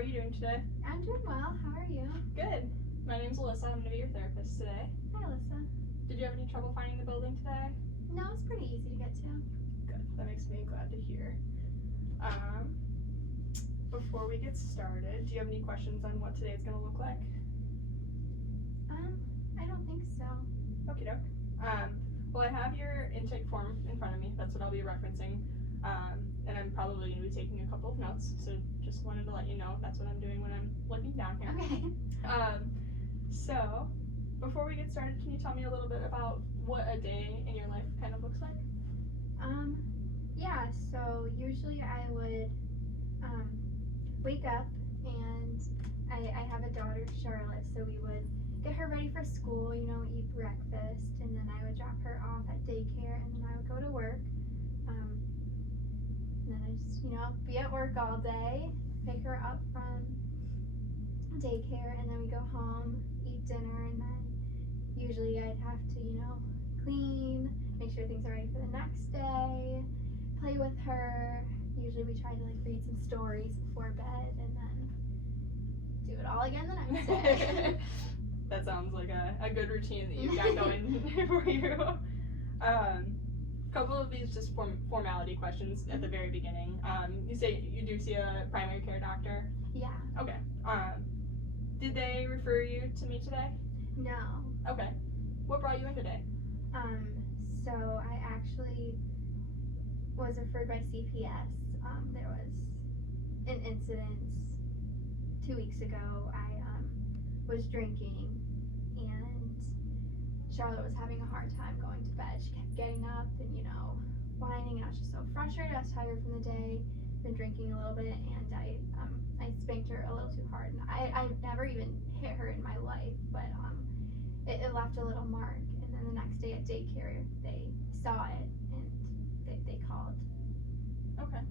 are you doing today? I'm doing well. How are you? Good. My name's Alyssa. I'm going to be your therapist today. Hi, Alyssa. Did you have any trouble finding the building today? No, it's pretty easy to get to. Good. That makes me glad to hear. Before we get started, do you have any questions on what today is going to look like? I don't think so. Okie doke. Well, I have your intake form in front of me. That's what I'll be referencing. And I'm probably going to be taking a couple of notes. So just wanted to let you know that's what I'm doing when I'm looking down here. Okay. So before we get started, can you tell me a little bit about what a day in your life kind of looks like? Yeah, so usually I would wake up and I have a daughter, Charlotte, so we would get her ready for school, eat breakfast, and then I would drop her off at daycare, and then I would go to work. And then I just, be at work all day, pick her up from daycare, and then we go home, eat dinner, and then usually I'd have to, clean, make sure things are ready for the next day, play with her. Usually we try to read some stories before bed, and then do it all again the next day. That sounds like a good routine that you've got going for you. Couple of these just formality questions at the very beginning. You say you do see a primary care doctor? Yeah. Okay. Did they refer you to me today? No. Okay. What brought you in today? So I actually was referred by CPS. There was an incident 2 weeks ago. I was drinking, and Charlotte was having a hard time going to bed. She kept getting up and, whining, and I was just so frustrated. I was tired from the day, been drinking a little bit, and I spanked her a little too hard. And I've never even hit her in my life, but it left a little mark. And then the next day at daycare, they saw it, and they called. Okay.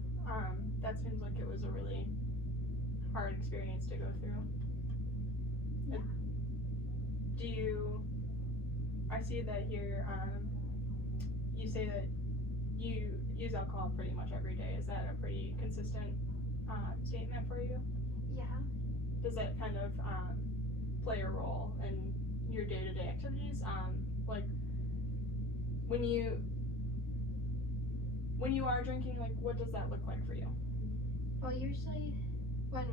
That seems like it was a really hard experience to go through. Yeah. I see that here, you say that you use alcohol pretty much every day. Is that a pretty consistent statement for you? Yeah. Does that kind of play a role in your day-to-day activities? Like when you are drinking, what does that look like for you? Well, usually when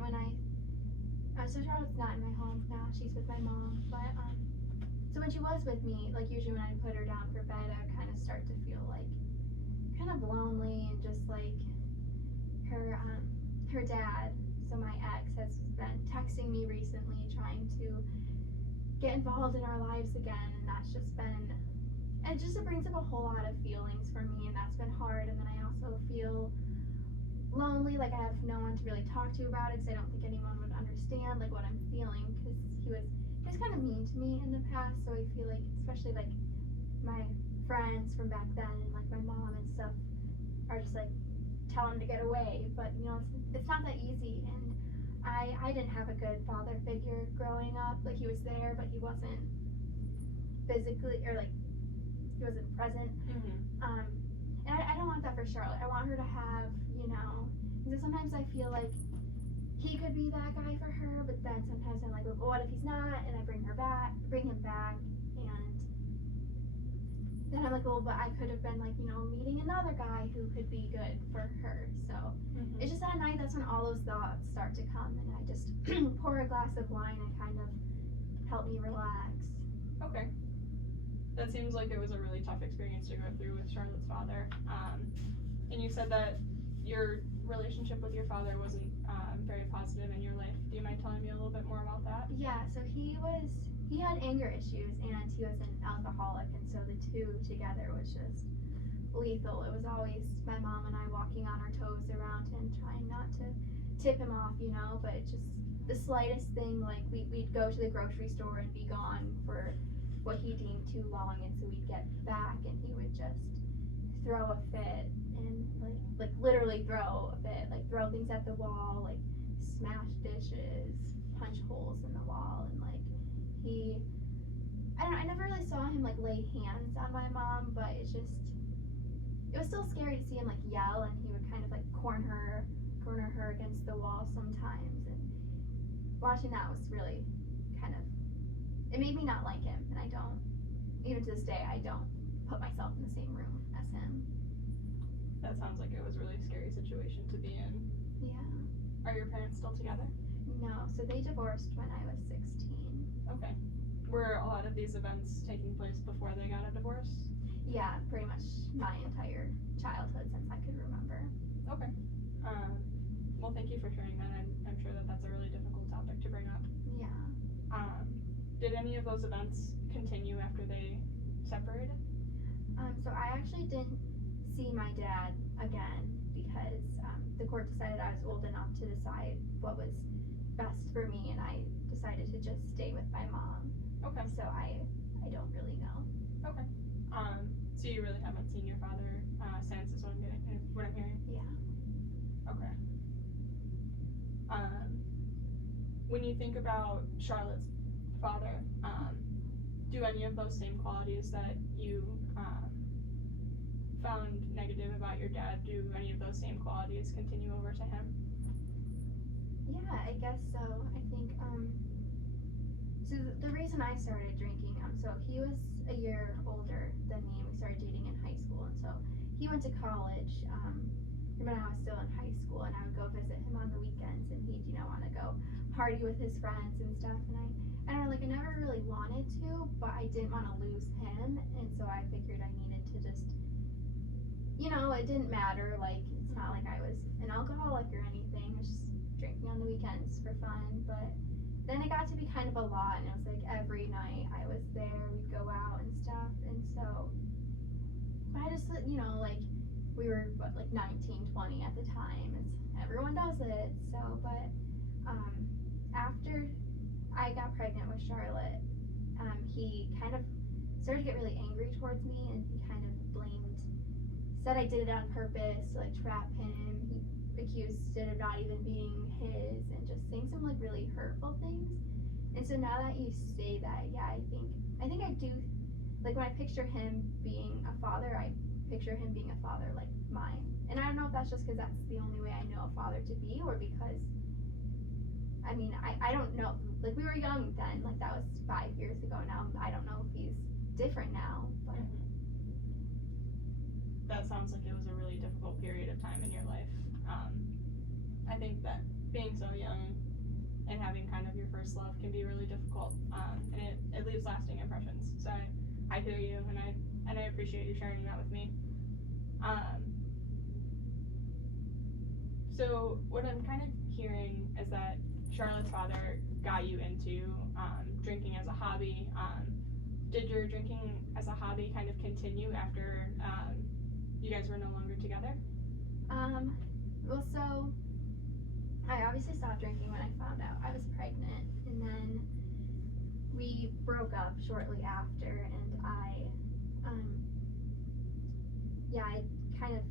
so Charlotte's not in my home now, she's with my mom, but so when she was with me, usually when I put her down for bed, I would kind of start to feel kind of lonely, and just her dad, so my ex, has been texting me recently trying to get involved in our lives again, and that's just been, it brings up a whole lot of feelings for me, and that's been hard. And then I also feel lonely, I have no one to really talk to about it, because I don't think anyone would understand what I'm feeling, because he was kind of mean to me in the past. So I feel especially my friends from back then, and my mom and stuff, are just tell him to get away, but it's not that easy. And I didn't have a good father figure growing up. He was there, but he wasn't physically, or he wasn't present. Mm-hmm. And I don't want that for Charlotte. I want her to have, because sometimes I feel he could be that guy for her, but then sometimes I'm well, what if he's not? And I bring him back, and then I'm well, but I could have been meeting another guy who could be good for her. So Mm-hmm. it's just at night, that's when all those thoughts start to come, and I just pour a glass of wine and kind of help me relax. Okay. That seems like it was a really tough experience to go through with Charlotte's father. And you said that your relationship with your father wasn't very positive in your life. Do you mind telling me a little bit more about that? Yeah, so he had anger issues, and he was an alcoholic, and so the two together was just lethal. It was always my mom and I walking on our toes around him, trying not to tip him off, but it's just the slightest thing, we'd go to the grocery store and be gone for what he deemed too long, and so we'd get back and he would just throw a fit, and literally throw a fit, throw things at the wall, smash dishes, punch holes in the wall, and I never really saw him lay hands on my mom, but it was still scary to see him yell, and he would kind of corner her against the wall sometimes, and watching that was really kind of, it made me not like him, and I don't, even to this day, I don't put myself in the same room as him. That sounds like it was a really scary situation to be in. Yeah. Are your parents still together? No, so they divorced when I was 16. Okay. Were a lot of these events taking place before they got a divorce? Yeah, pretty much my entire childhood since I could remember. Okay. Well, thank you for sharing that. I'm sure that that's a really difficult topic to bring up. Yeah. Did any of those events continue after they separated? So I actually didn't see my dad again because the court decided I was old enough to decide what was best for me, and I decided to just stay with my mom. Okay. So I don't really know. Okay. So you really haven't seen your father since, is what I'm hearing? Yeah. Okay. When you think about Charlotte's father, do any of those same qualities that you found negative about your dad, do any of those same qualities continue over to him? Yeah, I guess so. I think so the reason I started drinking, so he was a year older than me, and we started dating in high school, and so he went to college when I was still in high school, and I would go visit him on the weekends, and he'd want to go party with his friends and stuff, and I don't know, like I never really wanted to, but I didn't want to lose him, and so I figured I needed to just, it didn't matter, like it's not like I was an alcoholic or anything, I was just drinking on the weekends for fun, but then it got to be kind of a lot, and it was like every night I was there, we'd go out and stuff, and so I just, like we were like 19, 20 at the time, everyone does it, so, but after I got pregnant with Charlotte, he kind of started to get really angry towards me, and he kind of said I did it on purpose to like trap him. He accused it of not even being his, and just saying some like really hurtful things. And so now that you say that, yeah, I think I do, like when I picture him being a father, I picture him being a father like mine. And I don't know if that's just because that's the only way I know a father to be, or because, I don't know, like we were young then, like that was 5 years ago now, I don't know if he's different now, but. That sounds like it was a really difficult period of time in your life. I think that being so young and having kind of your first love can be really difficult, and it leaves lasting impressions. So I hear you, and I appreciate you sharing that with me. So what I'm kind of hearing is that Charlotte's father got you into drinking as a hobby. Did your drinking as a hobby kind of continue after you guys were no longer together? Well, so I obviously stopped drinking when I found out I was pregnant, and then we broke up shortly after, and I kind of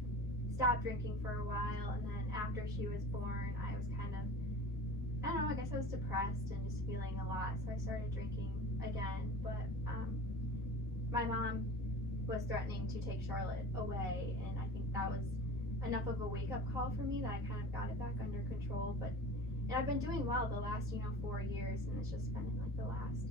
stopped drinking for a while, and then after she was born, I was kind of, I don't know, I guess I was depressed and just feeling a lot, so I started drinking again, but my mom was threatening to take Charlotte away, and I think that was enough of a wake-up call for me that I kind of got it back under control. And I've been doing well the last 4 years, and it's just been in like the last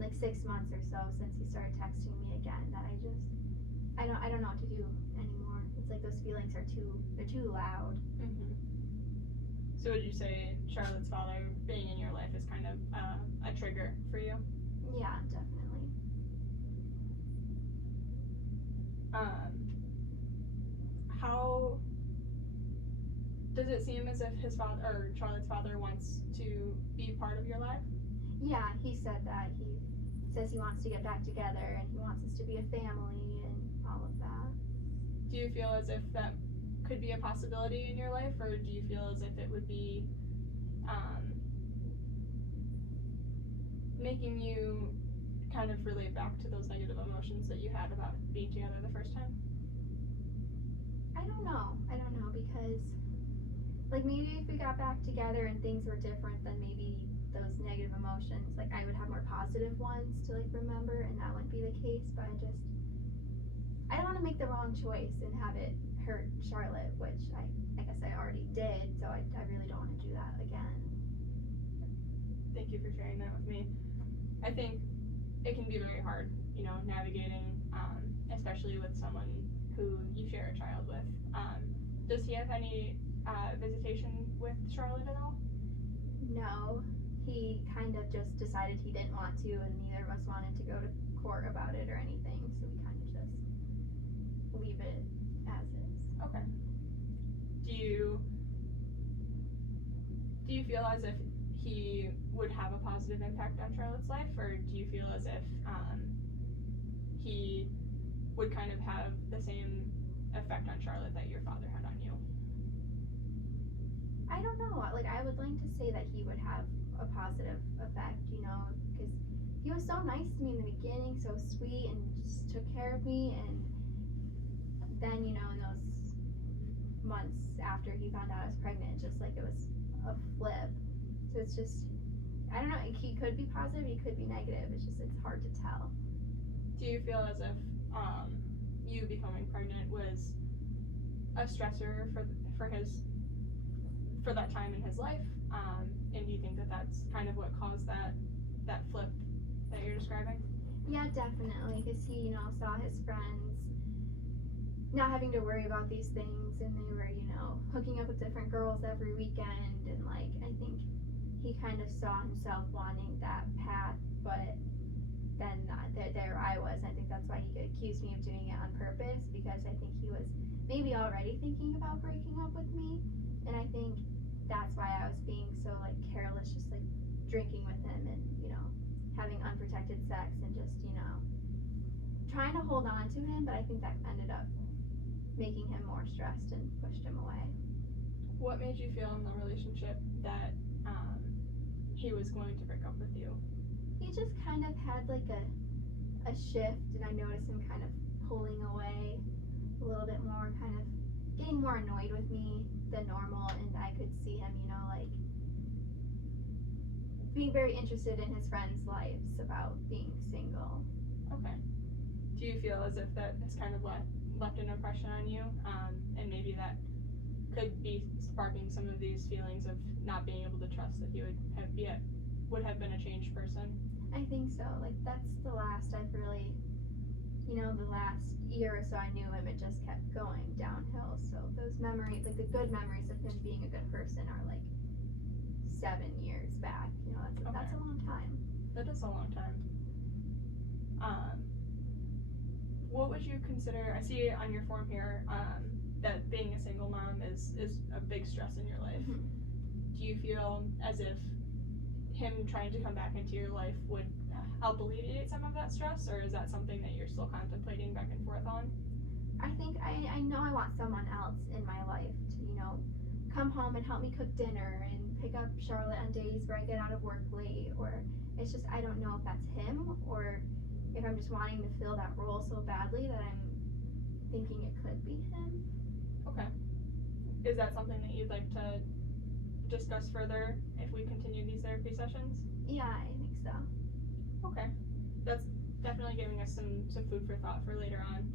6 months or so since he started texting me again that I don't know what to do anymore. It's like those feelings are too loud. Mm-hmm. So would you say Charlotte's father being in your life is kind of a trigger for you? Yeah, definitely. How does it seem as if his father or Charlotte's father wants to be part of your life? Yeah, he said that. He says he wants to get back together, and he wants us to be a family and all of that. Do you feel as if that could be a possibility in your life, or do you feel as if it would be making you kind of relate back to those negative emotions that you had about being together the first time? I don't know, because like maybe if we got back together and things were different, then maybe those negative emotions, like I would have more positive ones to like remember, and that wouldn't be the case. But I don't want to make the wrong choice and have it hurt Charlotte, which I guess I already did, so I really don't want to do that again. Thank you for sharing that with me. I think it can be very hard, navigating, especially with someone who you share a child with. Does he have any visitation with Charlotte at all? No, he kind of just decided he didn't want to, and neither of us wanted to go to court about it or anything, so we kind of just leave it as is. Okay. Do you feel as if he would have a positive impact on Charlotte's life, or do you feel as if he would kind of have the same effect on Charlotte that your father had on you? I don't know. Like, I would like to say that he would have a positive effect, because he was so nice to me in the beginning, so sweet, and just took care of me. And then, in those months after he found out I was pregnant, just like it was a flip. So it's just, I don't know. He could be positive, he could be negative. It's hard to tell. Do you feel as if you becoming pregnant was a stressor for that time in his life, and do you think that that's kind of what caused that flip that you're describing? Yeah, definitely, because he, saw his friends not having to worry about these things, and they were, hooking up with different girls every weekend, and I think he kind of saw himself wanting that path, but then there I was. I think that's why he accused me of doing it on purpose, because I think he was maybe already thinking about breaking up with me, and I think that's why I was being so careless, just drinking with him and having unprotected sex and just trying to hold on to him, but I think that ended up making him more stressed and pushed him away. What made you feel in the relationship that he was going to break up with you? He just kind of had a shift, and I noticed him kind of pulling away a little bit more, kind of getting more annoyed with me than normal, and I could see him, being very interested in his friends' lives about being single. Okay. Do you feel as if that has kind of left an impression on you, and maybe that could be sparking some of these feelings of not being able to trust that he would have been a changed person? I think so. That's the last I've really, the last year or so I knew him, it just kept going downhill. So those memories, the good memories of him being a good person are 7 years back. That's a long time. That is a long time. What would you consider, I see on your form here, that being a single mom is a big stress in your life. Mm-hmm. Do you feel as if him trying to come back into your life would help alleviate some of that stress, or is that something that you're still contemplating back and forth on? I think I know I want someone else in my life to, come home and help me cook dinner and pick up Charlotte on days where I get out of work late, or it's just, I don't know if that's him, or if I'm just wanting to fill that role so badly that I'm thinking it could be him. Okay. Is that something that you'd like to discuss further if we continue these therapy sessions? Yeah, I think so. Okay. That's definitely giving us some food for thought for later on.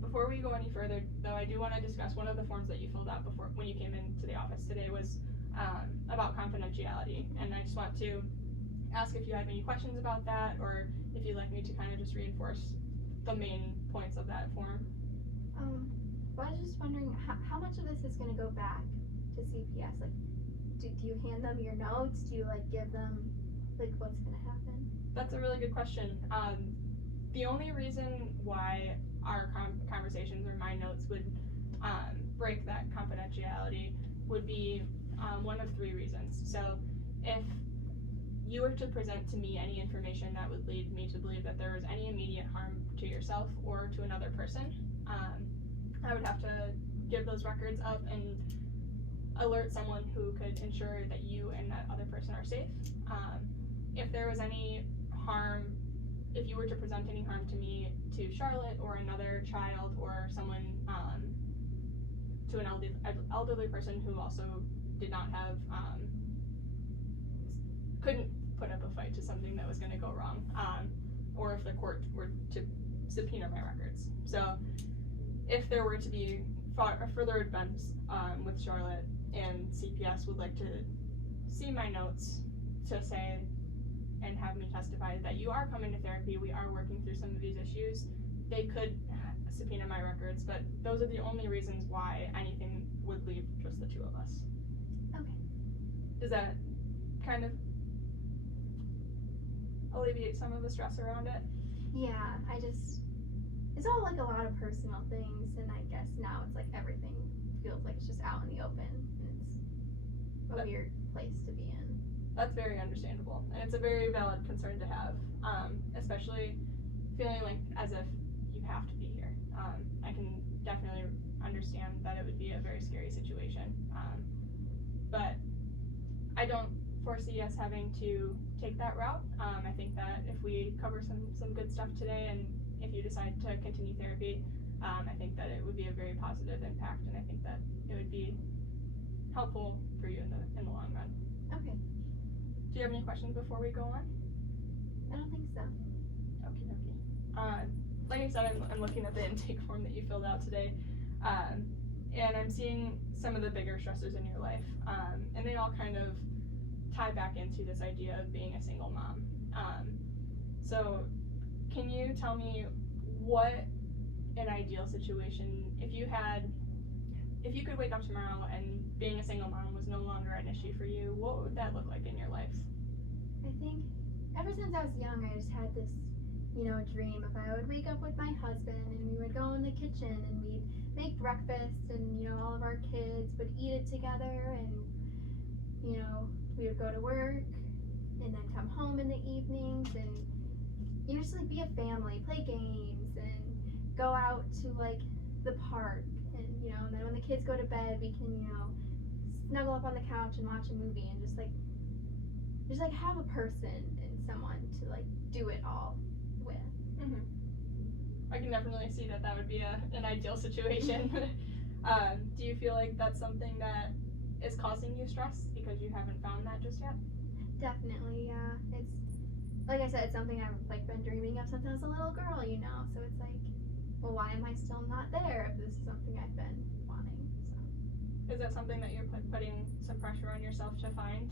Before we go any further, though, I do want to discuss one of the forms that you filled out when you came into the office today was about confidentiality, and I just want to ask if you have any questions about that, or if you'd like me to kind of just reinforce the main points of that form. Well, I was just wondering how much of this is going to go back to CPS. Do you hand them your notes? Do you give them what's going to happen? That's a really good question. The only reason why our conversations or my notes would break that confidentiality would be one of 3 reasons. So if you were to present to me any information that would lead me to believe that there was any immediate harm to yourself or to another person, I would have to give those records up and alert someone who could ensure that you and that other person are safe. If there was any harm, if you were to present any harm to me, to Charlotte or another child or someone, to an elderly person who also did not have, couldn't put up a fight to something that was going to go wrong, or if the court were to subpoena my records. So if there were to be further events with Charlotte and CPS would like to see my notes, to say and have me testify that you are coming to therapy, we are working through some of these issues, they could subpoena my records, but those are the only reasons why anything would leave just the two of us. Okay. Does that kind of alleviate some of the stress around it? Yeah, it's all like a lot of personal things, and I guess now it's like everything feels like it's just out in the open, and it's a weird place to be in. That's very understandable, and it's a very valid concern to have, especially feeling like as if you have to be here. I can definitely understand that it would be a very scary situation, but I don't foresee us having to take that route. I think that if we cover some good stuff today, and if you decide to continue therapy, I think that it would be a very positive impact, and I think that it would be helpful for you in the long run. Okay. Do you have any questions before we go on? I don't think so. Okay. Like I said, I'm looking at the intake form that you filled out today, and I'm seeing some of the bigger stressors in your life, and they all kind of tie back into this idea of being a single mom. So can you tell me what an ideal situation, if you could wake up tomorrow and being a single mom was no longer an issue for you, what would that look like in your life? I think ever since I was young, I just had this, dream of I would wake up with my husband and we would go in the kitchen and we'd make breakfast and, all of our kids would eat it together and, we would go to work and then come home in the evenings and, just like be a family, play games and go out to like the park and, and then when the kids go to bed, we can, snuggle up on the couch and watch a movie and just like have a person and someone to like do it all with. Mm-hmm. I can definitely see that would be an ideal situation. Do you feel like that's something that is causing you stress because you haven't found that just yet? Definitely, yeah. It's like I said, it's something I've like been dreaming of since I was a little girl, So it's like, well, why am I still not there if this is something I've been wanting? So. Is that something that you're putting some pressure on yourself to find?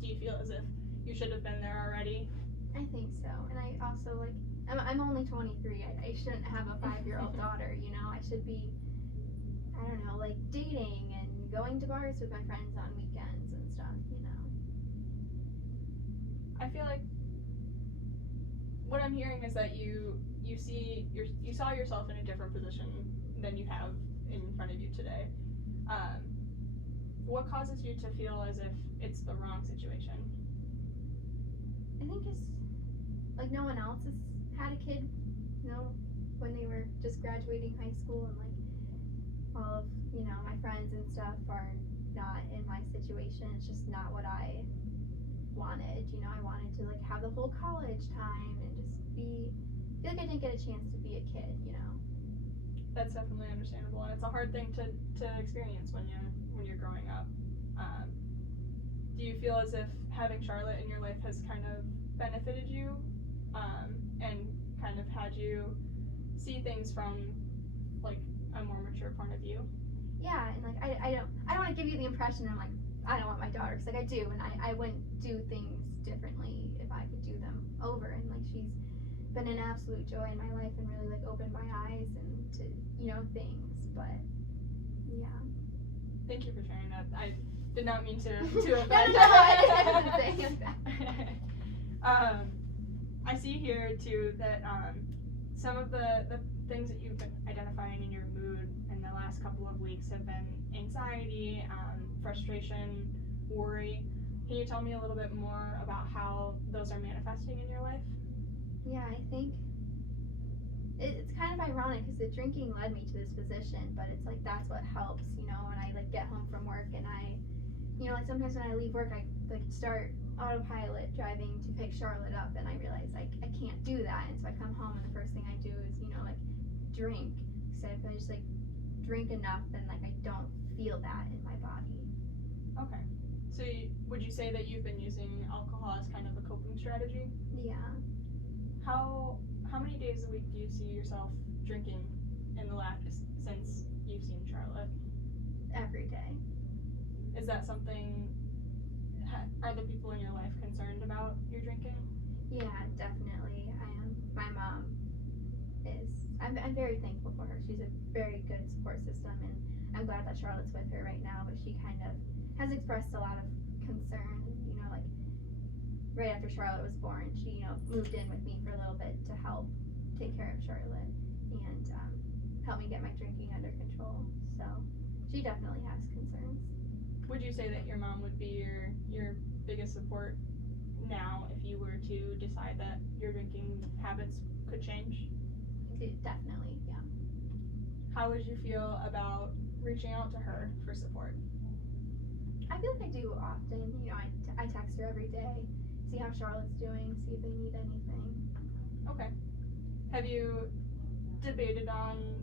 Do you feel as if you should have been there already? I think so, and I also like I'm only 23. I shouldn't have a 5-year-old daughter. I should be, I don't know, like dating and going to bars with my friends on weekends and stuff. I feel like what I'm hearing is that you saw yourself in a different position than you have in front of you today. What causes you to feel as if it's the wrong situation? I think it's like no one else has had a kid, when they were just graduating high school, and like all of, my friends and stuff are not in my situation. It's just not what I wanted. I wanted to like have the whole college time and just feel like I didn't get a chance to be a kid, That's definitely understandable, and it's a hard thing to experience when you're growing up. Do you feel as if having Charlotte in your life has kind of benefited you, and kind of had you see things from like a more mature point of view? Yeah, and like I don't want to give you the impression I'm like I don't want my daughter, because like I do, and I wouldn't do things differently if I could do them over. And like she's been an absolute joy in my life and really like opened my eyes and to things. But yeah. Thank you for sharing that. I did not mean to offend. No, I didn't say like that. I see here too that some of the things that you've been identifying in your mood in the last couple of weeks have been anxiety, frustration, worry. Can you tell me a little bit more about how those are manifesting in your life? Yeah, I think it's kind of ironic because the drinking led me to this position, but it's like that's what helps, when I like get home from work and I, like sometimes when I leave work I like start autopilot driving to pick Charlotte up and I realize like I can't do that, and so I come home and the first thing I do is like drink. So if I just like drink enough, then like I don't feel that in my body. Okay. So would you say that you've been using alcohol as kind of a coping strategy? Yeah. How many days a week do you see yourself drinking in the last since you've seen Charlotte? Every day. Is that something? are the people in your life concerned about your drinking? Yeah, definitely. I am. My mom is. I'm very thankful for her. She's a very good support system, and I'm glad that Charlotte's with her right now. But she kind of has expressed a lot of concern. You know, like right after Charlotte was born, she moved in with me for a little bit to help take care of Charlotte and help me get my drinking under control. So she definitely has concerns. Would you say that your mom would be your biggest support now if you were to decide that your drinking habits could change? Definitely, yeah. How would you feel about reaching out to her for support? I feel like I do often. I text her every day, see how Charlotte's doing, see if they need anything. Okay. Have you debated on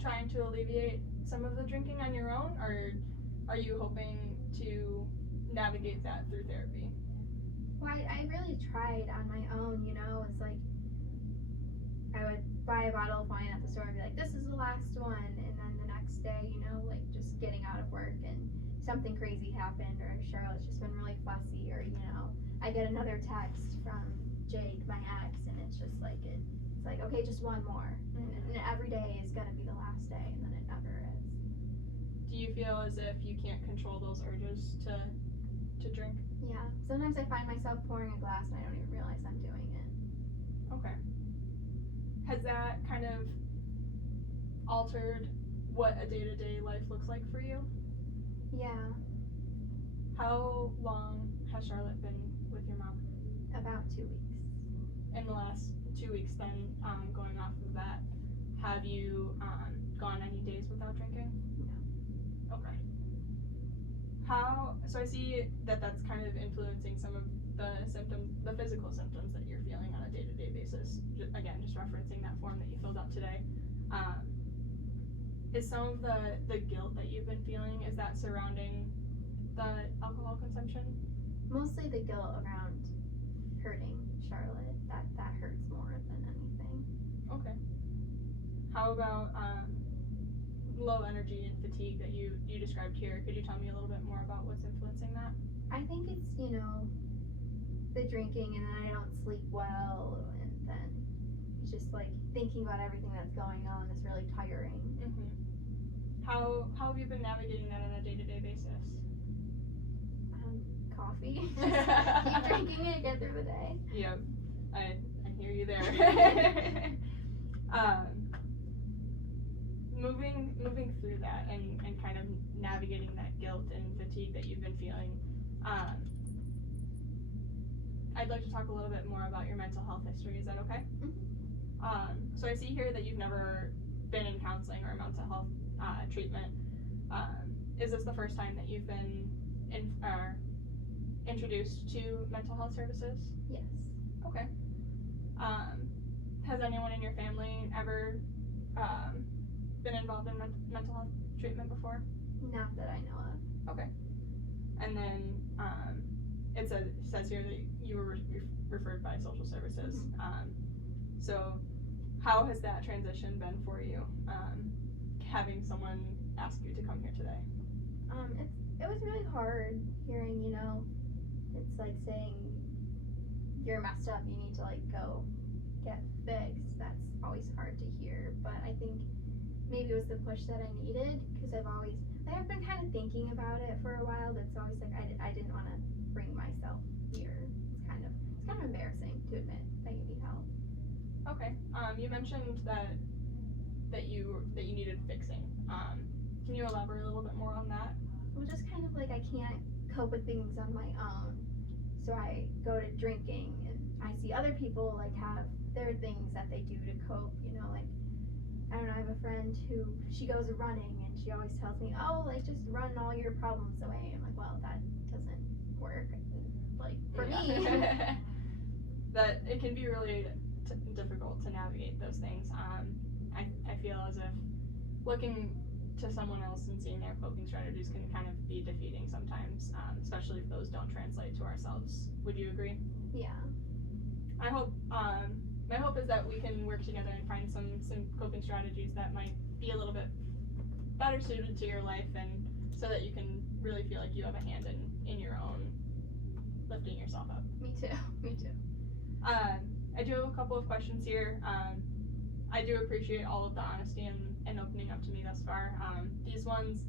trying to alleviate some of the drinking on your own, or are you hoping to navigate that through therapy? Well, I really tried on my own, it's like I would buy a bottle of wine at the store and be like, this is the last one, and then the next day, like just getting out of work and something crazy happened, or Charlotte's just been really fussy, or I get another text from Jake, my ex, and it's just like it's like, okay, just one more, and every day is gonna be the last day, and then it never is. Do you feel as if you can't control those urges to drink? Yeah, sometimes I find myself pouring a glass and I don't even realize I'm doing it. Okay. Has that kind of altered what a day-to-day life looks like for you? Yeah. How long has Charlotte been with your mom? About 2 weeks. In the last 2 weeks then, going off of that, have you gone any days without drinking? No. Okay. So I see that that's kind of influencing some of the symptoms, the physical symptoms that you're feeling on a day-to-day basis. Again, just referencing that form that you filled out today. Is some of the guilt that you've been feeling, is that surrounding the alcohol consumption? Mostly the guilt around hurting Charlotte. That hurts more than anything. Okay. How about low energy and fatigue that you described here? Could you tell me a little bit more about what's influencing that? I think it's, the drinking, and then I don't sleep well, and then it's just like thinking about everything that's going on is really tiring. Mm-hmm. How have you been navigating that on a day-to-day basis? Coffee. Keep drinking it, get through the day. Yep, I hear you there. Moving through that and kind of navigating that guilt and fatigue that you've been feeling, I'd like to talk a little bit more about your mental health history. Is that okay? Mm-hmm. So I see here that you've never been in counseling or mental health treatment. Is this the first time that you've been introduced to mental health services? Yes. Okay. Has anyone in your family ever been involved in mental health treatment before? Not that I know of. Okay. And then it says here that you were referred by social services. So how has that transition been for you, having someone ask you to come here today? It was really hard hearing, it's like saying you're messed up, you need to go get fixed. That's always hard to hear, but I think maybe it was the push that I needed, because I've been kind of thinking about it for a while, but it's always like I didn't want to bring myself here. It's kind of embarrassing to admit that you need help. Okay. You mentioned that you needed fixing. Can you elaborate a little bit more on that? Well, just kind of like I can't cope with things on my own, so I go to drinking, and I see other people have their things that they do to cope. I don't know, I have a friend who, she goes running, and she always tells me, just run all your problems away. I'm like, well, that doesn't work, for me. That it can be really difficult to navigate those things. I feel as if looking to someone else and seeing their coping strategies can kind of be defeating sometimes, especially if those don't translate to ourselves. Would you agree? Yeah. I hope, my hope is that we can work together and find some coping strategies that might be a little bit better suited to your life and so that you can really feel like you have a hand in your own lifting yourself up. Me too. Me too. I do have a couple of questions here. I do appreciate all of the honesty and opening up to me thus far. These ones,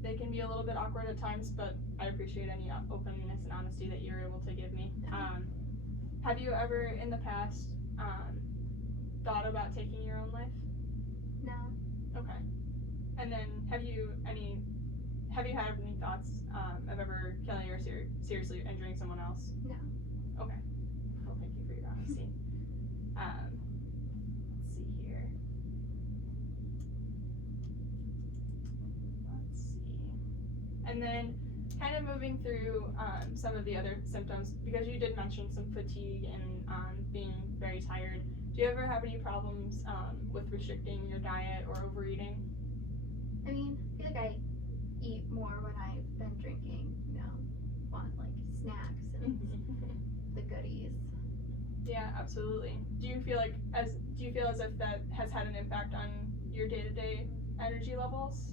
they can be a little bit awkward at times, but I appreciate any openness and honesty that you're able to give me. Have you ever in the past thought about taking your own life? No. Okay. And then have you had any thoughts of ever killing or seriously injuring someone else? No. Okay. Well, thank you for your honesty. Let's see here. Let's see. And then kind of moving through some of the other symptoms, because you did mention some fatigue and being very tired. Do you ever have any problems with restricting your diet or overeating? I mean, I feel like I eat more when I've been drinking, you know, want like snacks and the goodies. Yeah, absolutely. Do you feel as if that has had an impact on your day-to-day energy levels?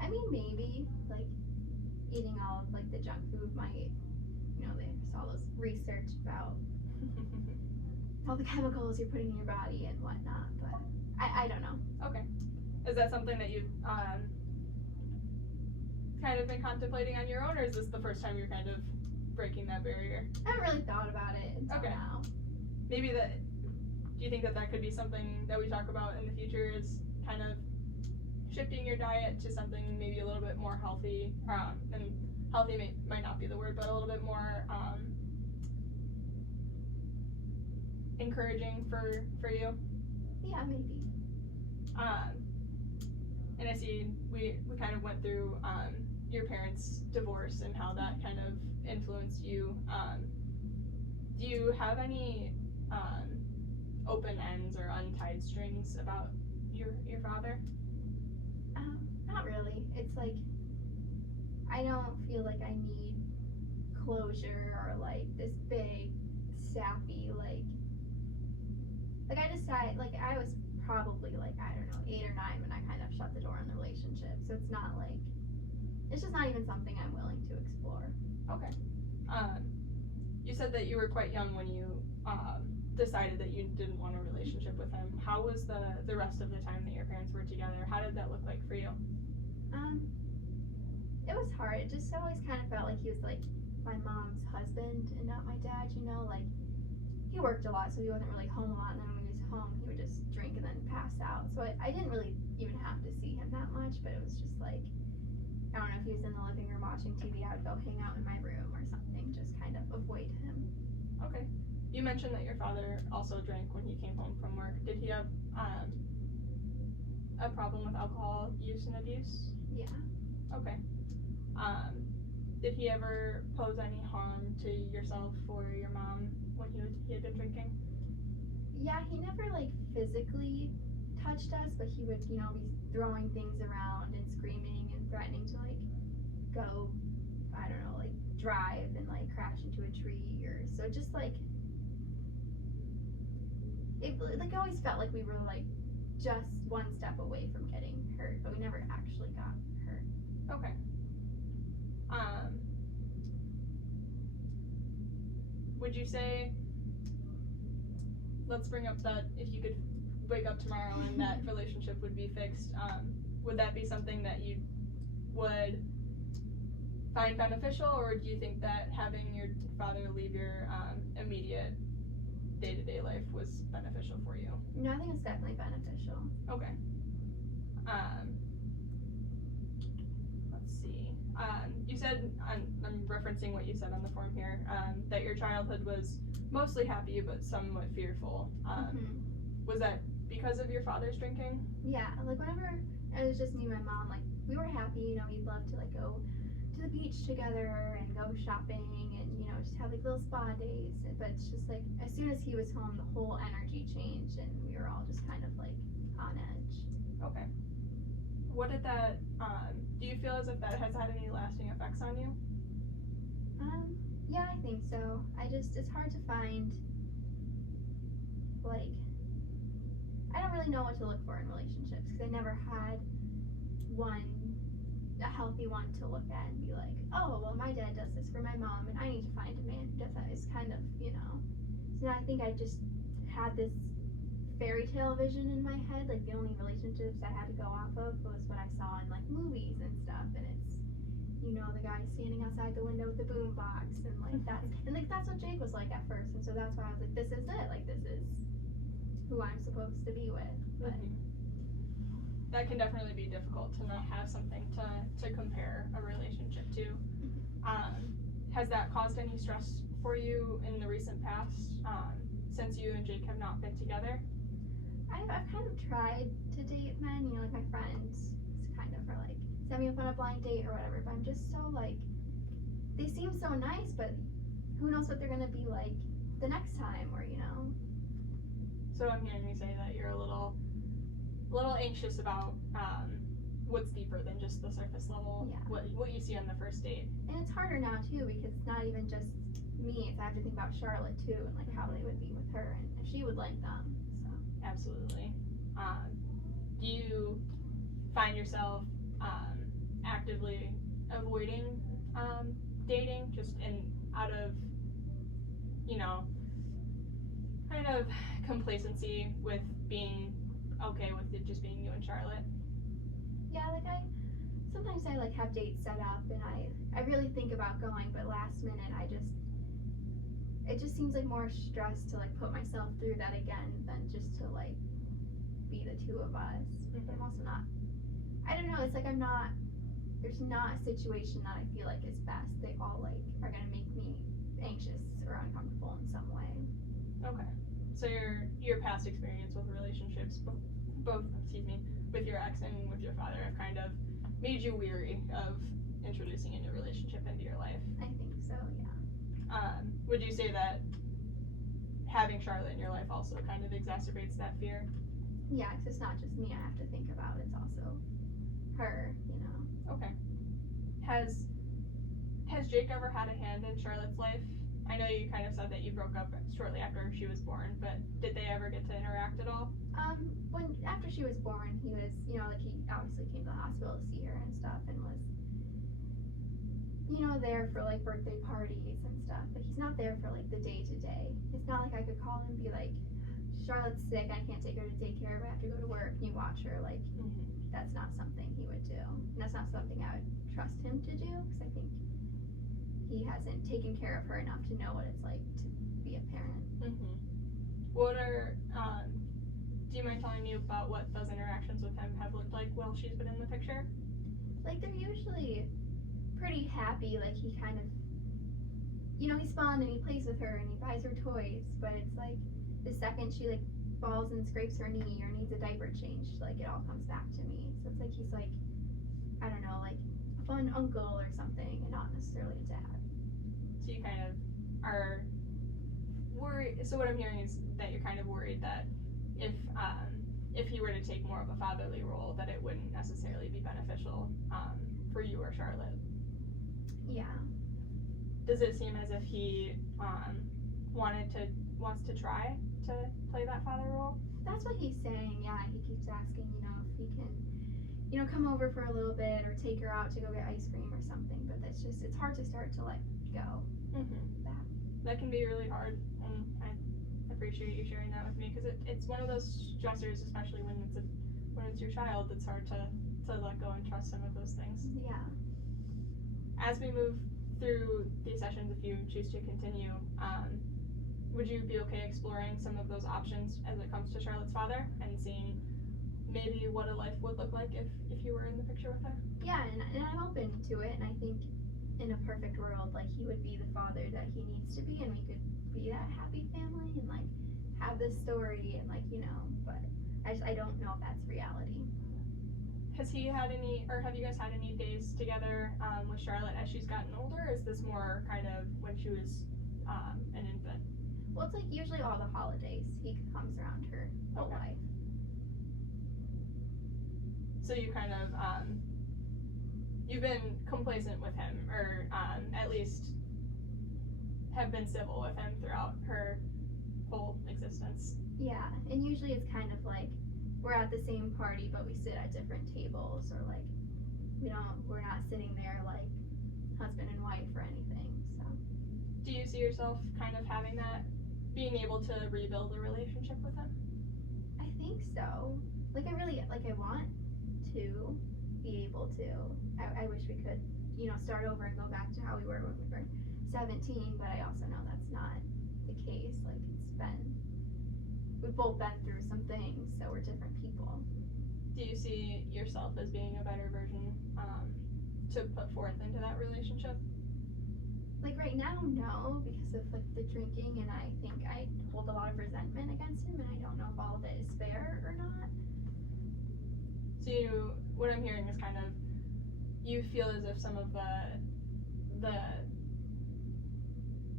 I mean, maybe like eating all of like the junk food might, you know, there's all this research about all the chemicals you're putting in your body and whatnot, but I don't know. Okay. Is that something that you've kind of been contemplating on your own, or is this the first time you're kind of breaking that barrier? I haven't really thought about it until now. Maybe do you think that could be something that we talk about in the future, is kind of shifting your diet to something maybe a little bit more healthy, and healthy might not be the word, but a little bit more encouraging for you? Yeah, maybe. And I see we kind of went through your parents' divorce and how that kind of influenced you. Do you have any open ends or untied strings about your father? Not really. It's like I don't feel like I need closure or like this big sappy like I decided like I was probably like, I don't know, 8 or 9 when I kind of shut the door on the relationship. So it's not like, it's just not even something I'm willing to explore. Okay. You said that you were quite young when you decided that you didn't want a relationship with him. How was the rest of the time that your parents were together? How did that look like for you? It was hard. It just always kind of felt like he was like my mom's husband and not my dad, you know, like he worked a lot, so he wasn't really home a lot, and then when he was home, he would just drink and then pass out. So I didn't really even have to see him that much, but it was just like, I don't know, if he was in the living room watching TV, I would go hang out in my room or something, just kind of avoid him. Okay. You mentioned that your father also drank when he came home from work. Did he have a problem with alcohol use and abuse? Yeah. Okay. Did he ever pose any harm to yourself or your mom when he had been drinking? Yeah, he never like physically touched us, but he would, you know, be throwing things around and screaming and threatening to like go, I don't know, like drive and like crash into a tree or so. Just like it like always felt like we were like just one step away from getting hurt, but we never actually got hurt. Okay. Would you say, let's bring up that if you could wake up tomorrow and that relationship would be fixed, would that be something that you would find beneficial, or do you think that having your father leave your immediate day-to-day life was beneficial for you? No, I think it's definitely beneficial. Okay. Let's see. You said, I'm referencing what you said on the form here, that your childhood was mostly happy but somewhat fearful. Was that because of your father's drinking? Yeah, like whenever it was just me and my mom, like we were happy, you know, we'd love to like go to the beach together and go shopping and, you know, just have like little spa days. But it's just like as soon as he was home, the whole energy changed and we were all just kind of like on edge. Okay. What did that, do you feel as if that has had any lasting effects on you? Yeah, I think so. It's hard to find, like, I don't really know what to look for in relationships because I never had one a healthy one to look at and be like, oh, well, my dad does this for my mom, and I need to find a man who does that. Is kind of, you know. So I think I just had this fairy tale vision in my head. Like the only relationships I had to go off of was what I saw in like movies and stuff, and it's, you know, the guy standing outside the window with the boom box, and like that's what Jake was like at first, and so that's why I was like, this is it. Like this is who I'm supposed to be with. But that can definitely be difficult to not have something to compare a relationship to. Has that caused any stress for you in the recent past, since you and Jake have not been together? I've kind of tried to date men, you know, like my friends kind of are like, set me up on a blind date or whatever, but I'm just so like, they seem so nice, but who knows what they're gonna be like the next time, or you know. So I'm hearing you say that you're a little anxious about what's deeper than just the surface level, what you see on the first date. And it's harder now too, because it's not even just me, it's I have to think about Charlotte too, and like how they would be with her, and if she would like them. So Absolutely. Do you find yourself actively avoiding dating, just out of, you know, kind of complacency with being okay with it just being you and Charlotte? yeah, like sometimes I like have dates set up, and I really think about going, but last minute it just seems like more stress to like put myself through that again than just to like be the two of us. But I'm also not, I don't know, it's like there's not a situation that I feel like is best. They all like are gonna make me anxious or uncomfortable in some way. Okay. So your past experience with relationships, both with your ex and with your father, have kind of made you weary of introducing a new relationship into your life. I think so, yeah. Would you say that having Charlotte in your life also kind of exacerbates that fear? Yeah, 'cause it's not just me I have to think about, it's also her, you know. Okay. Has Jake ever had a hand in Charlotte's life? I know you kind of said that you broke up shortly after she was born, but did they ever get to interact at all? After she was born, he was, you know, like he obviously came to the hospital to see her and stuff, and was, you know, there for like birthday parties and stuff, but he's not there for like the day to day. It's not like I could call him and be like, Charlotte's sick, I can't take her to daycare, but I have to go to work, and you watch her. Like, that's not something he would do, and that's not something I would trust him to do, because I think he hasn't taken care of her enough to know what it's like to be a parent. What are, do you mind telling me about what those interactions with him have looked like while she's been in the picture? Like, they're usually pretty happy. Like, he kind of, you know, he's fun and he plays with her and he buys her toys, but it's like the second she like falls and scrapes her knee or needs a diaper change, like it all comes back to me. So it's like he's like, I don't know, like a fun uncle or something, and not necessarily a dad. So you kind of are worried. So what I'm hearing is that you're kind of worried that if he were to take more of a fatherly role, that it wouldn't necessarily be beneficial for you or Charlotte. Yeah. Does it seem as if he wants to try to play that father role? That's what he's saying. Yeah, he keeps asking, you know, if he can, you know, come over for a little bit or take her out to go get ice cream or something. But that's just, it's hard to start to let go. That can be really hard, and I appreciate you sharing that with me, because it's one of those stressors, especially when it's your child. It's hard to let go and trust some of those things. Yeah. As we move through these sessions, if you choose to continue, would you be okay exploring some of those options as it comes to Charlotte's father and seeing maybe what a life would look like if you were in the picture with her? Yeah, and I'm open to it, and I think in a perfect world, like, he would be the father that he needs to be, and we could be that happy family and like have this story and like, you know, but I don't know if that's reality. Has he had any, or have you guys had any days together with Charlotte as she's gotten older? Or is this more kind of when she was an infant? Well, it's like usually all the holidays he comes around her whole life. So you kind of you've been complacent with him, or at least have been civil with him throughout her whole existence. Yeah, and usually it's kind of like we're at the same party but we sit at different tables, or like we're not sitting there like husband and wife or anything. So Do you see yourself kind of having that, being able to rebuild a relationship with him? I think so. Like I want to be able to. I wish we could, start over and go back to how we were when we were 17, but I also know that's not the case. Like we've both been through some things, so we're different people. Do you see yourself as being a better version to put forth into that relationship? Like right now, no, because of like the drinking, and I think I hold a lot of resentment against him, and I don't know if all of it is fair or not. So what I'm hearing is kind of, you feel as if some of the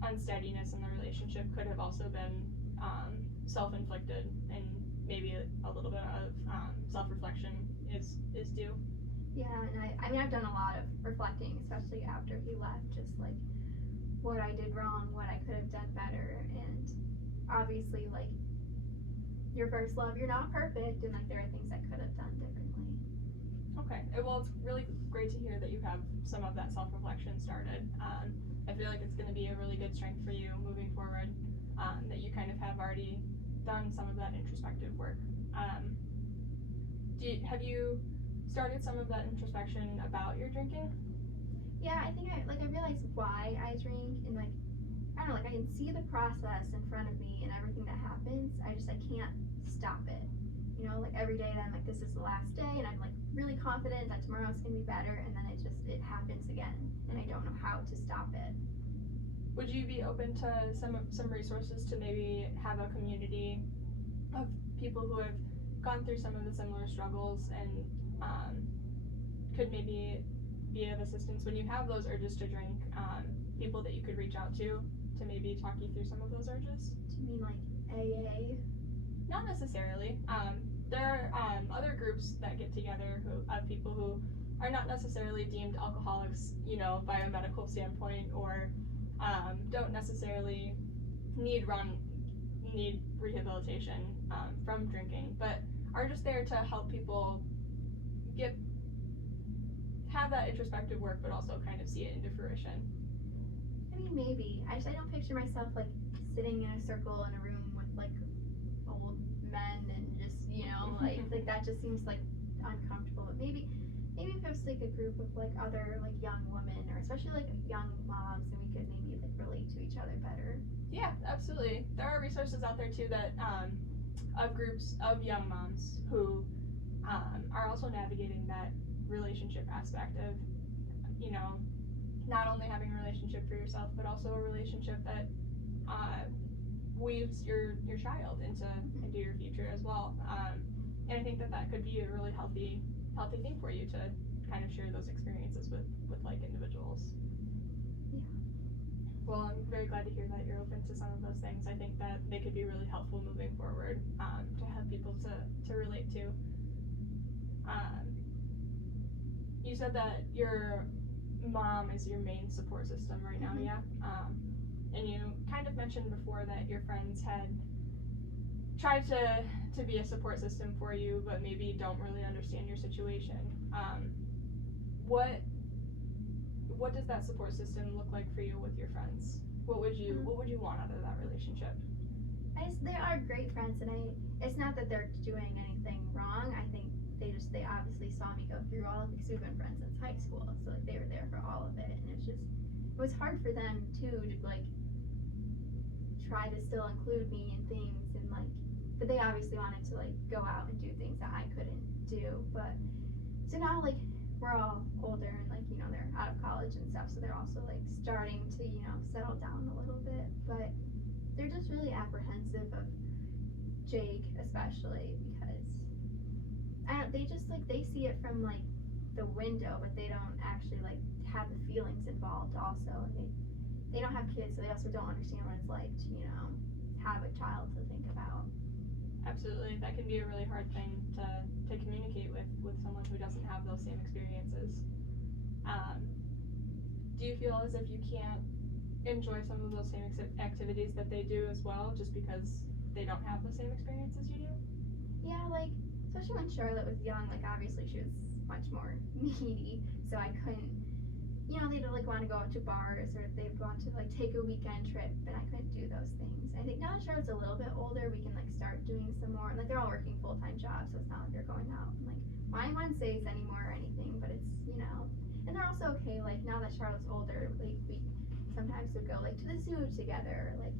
unsteadiness in the relationship could have also been self-inflicted, and maybe a little bit of self-reflection is due. Yeah, and I mean I've done a lot of reflecting, especially after he left, just like what I did wrong, what I could have done better, and obviously like your first love, you're not perfect, and like there are things I could have done differently. Okay, well, it's really great to hear that you have some of that self-reflection started. I feel like it's going to be a really good strength for you moving forward, that you kind of have already done some of that introspective work. Have you started some of that introspection about your drinking? Yeah, I think I realize why I drink, and like I don't know, like I can see the process in front of me and everything that happens. I can't stop it. Like every day that I'm like, this is the last day, and I'm like really confident that tomorrow's gonna be better, and then it happens again, and I don't know how to stop it. Would you be open to some resources to maybe have a community of people who have gone through some of the similar struggles and could maybe be of assistance when you have those urges to drink? People that you could reach out to maybe talk you through some of those urges? Do you mean like AA? Not necessarily. There are other groups that get together of people who are not necessarily deemed alcoholics, by a medical standpoint, or don't necessarily need rehabilitation from drinking, but are just there to help people have that introspective work, but also kind of see it into fruition. I mean, maybe. I don't picture myself like sitting in a circle in a room with like old men and just like that just seems like uncomfortable. But maybe if it was like a group of like other like young women, or especially like young moms, and we could maybe like relate to each other better. Yeah, absolutely. There are resources out there too that of groups of young moms who are also navigating that relationship aspect of not only having a relationship for yourself, but also a relationship that weaves your child into your future as well. And I think that could be a really healthy thing for you to kind of share those experiences with like individuals. Yeah. Well, I'm very glad to hear that you're open to some of those things. I think that they could be really helpful moving forward, to have people to relate to. You said that your mom is your main support system right now, Mm-hmm. yeah? And you kind of mentioned before that your friends had tried to be a support system for you, but maybe don't really understand your situation. What does that support system look like for you with your friends? What would you want out of that relationship? They are great friends, and it's not that they're doing anything wrong. I think they obviously saw me go through all of it, because we've been friends since high school, so like they were there for all of it, and it was hard for them too to like try to still include me in things, and like, but they obviously wanted to like go out and do things that I couldn't do. But so now like we're all older, and like they're out of college and stuff, so they're also like starting to settle down a little bit, but they're just really apprehensive of Jake, especially because they just like they see it from like the window, but they don't actually like have the feelings involved also, and they don't have kids, so they also don't understand what it's like to have a child to think about. Absolutely, that can be a really hard thing to communicate with someone who doesn't have those same experiences. Do you feel as if you can't enjoy some of those same activities that they do as well, just because they don't have the same experiences you do? Yeah, like especially when Charlotte was young, like obviously she was much more needy, so I couldn't, they'd like want to go out to bars or they'd want to like take a weekend trip, and I couldn't do those things. I think now that Charlotte's a little bit older, we can like start doing some more. Like they're all working full-time jobs, so it's not like they're going out and like flying Wednesdays anymore or anything. But it's and they're also okay. Like now that Charlotte's older, like we sometimes would go like to the zoo together, like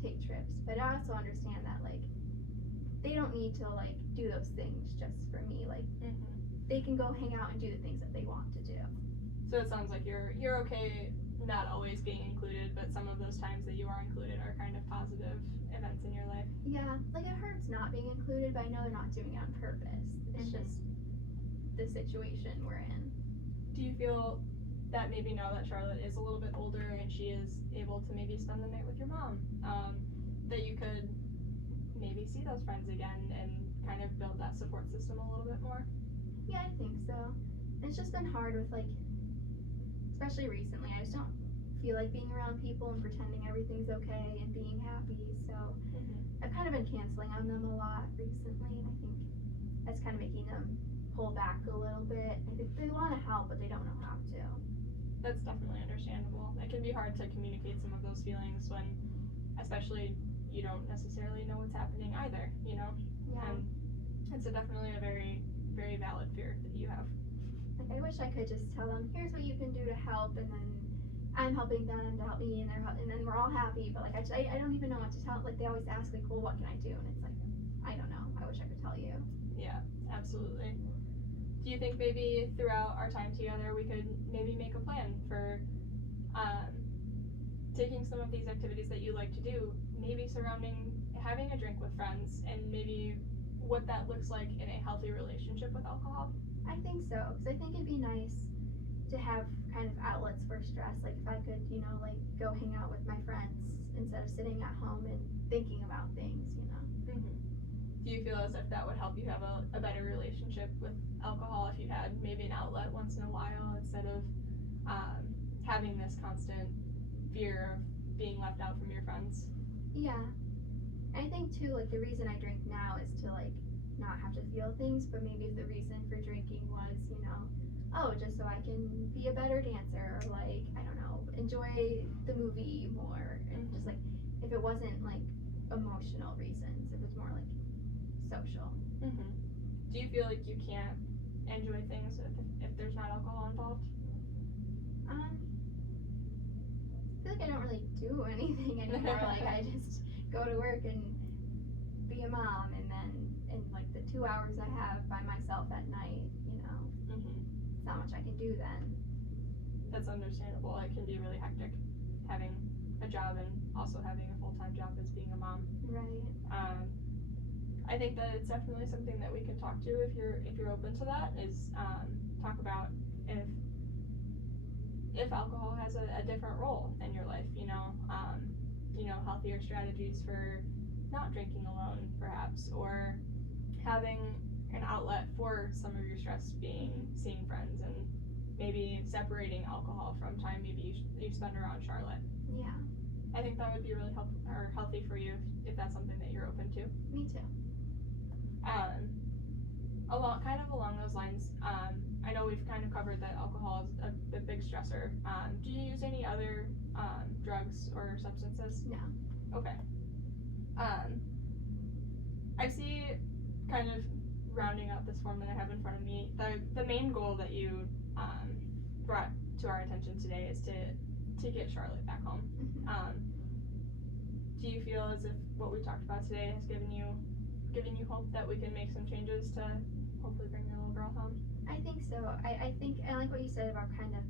take trips. But I also understand that like they don't need to like do those things just for me. Like they can go hang out and do the things that they want to do. So it sounds like you're okay not always being included, but some of those times that you are included are kind of positive events in your life. Yeah, like it hurts not being included, but I know they're not doing it on purpose. It's just the situation we're in. Do you feel that maybe now that Charlotte is a little bit older and she is able to maybe spend the night with your mom, that you could maybe see those friends again and kind of build that support system a little bit more? Yeah, I think so. It's just been hard with like, especially recently, I just don't feel like being around people and pretending everything's okay and being happy, so I've kind of been canceling on them a lot recently, and I think that's kind of making them pull back a little bit. I think they want to help, but they don't know how to. That's definitely understandable. It can be hard to communicate some of those feelings when, especially, you don't necessarily know what's happening either, Yeah. And it's definitely a very, very valid fear that you have. Like, I wish I could just tell them, here's what you can do to help, and then I'm helping them to help me, and then we're all happy. But like, I don't even know what to tell. Like, they always ask, like, well, what can I do? And it's like, I don't know. I wish I could tell you. Yeah, absolutely. Do you think maybe throughout our time together we could maybe make a plan for taking some of these activities that you like to do, maybe surrounding having a drink with friends, and maybe what that looks like in a healthy relationship with alcohol? I think so, because I think it'd be nice to have kind of outlets for stress. Like if I could, like go hang out with my friends instead of sitting at home and thinking about things, Do you feel as if that would help you have a better relationship with alcohol if you had maybe an outlet once in a while instead of having this constant fear of being left out from your friends? Yeah. I think too, like the reason I drink now is to like not have to feel things, but maybe if the reason for drinking was, just so I can be a better dancer, or like, I don't know, enjoy the movie more, and just like, if it wasn't like emotional reasons, it was more like social. Do you feel like you can't enjoy things if there's not alcohol involved? I feel like I don't really do anything anymore. Like I just go to work and be a mom, and then in like the 2 hours I have by myself at night, it's not much I can do then. That's understandable. It can be really hectic having a job and also having a full-time job as being a mom. Right. I think that it's definitely something that we can talk to if you're open to that, is talk about if alcohol has a different role in your life, healthier strategies for not drinking alone perhaps, or having an outlet for some of your stress being seeing friends, and maybe separating alcohol from time maybe you spend around Charlotte. Yeah. I think that would be really healthy for you if that's something that you're open to. Me too. Along those lines, I know we've kind of covered that alcohol is a big stressor. Do you use any other drugs or substances? No. Okay. I see, kind of rounding out this form that I have in front of me, the main goal that you brought to our attention today is to get Charlotte back home. Do you feel as if what we talked about today has given you hope that we can make some changes to hopefully bring your little girl home? I think so. I think I like what you said about kind of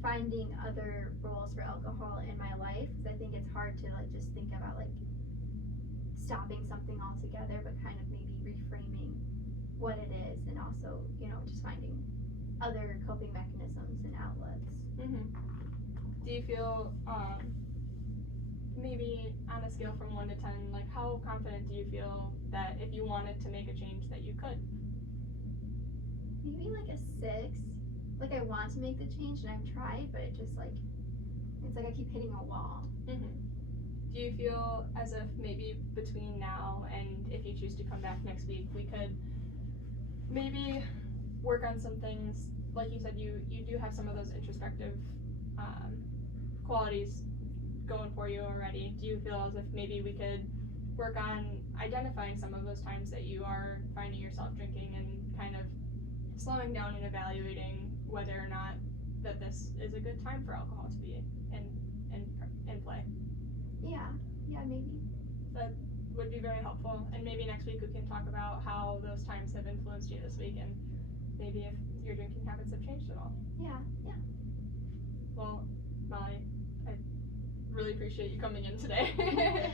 finding other roles for alcohol in my life, because I think it's hard to like just think about like stopping something altogether, but kind of maybe reframing what it is, and also just finding other coping mechanisms and outlets. Do you feel maybe on a scale from 1 to 10, like how confident do you feel that if you wanted to make a change that you could? Maybe like a 6. Like I want to make the change and I've tried, but it's like I keep hitting a wall. Do you feel as if maybe between now and if you choose to come back next week, we could maybe work on some things. Like you said, you do have some of those introspective qualities going for you already. Do you feel as if maybe we could work on identifying some of those times that you are finding yourself drinking and kind of slowing down and evaluating whether or not that this is a good time for alcohol to be in play? Yeah, maybe. That would be very helpful. And maybe next week we can talk about how those times have influenced you this week and maybe if your drinking habits have changed at all. Yeah. Well, Molly, I really appreciate you coming in today.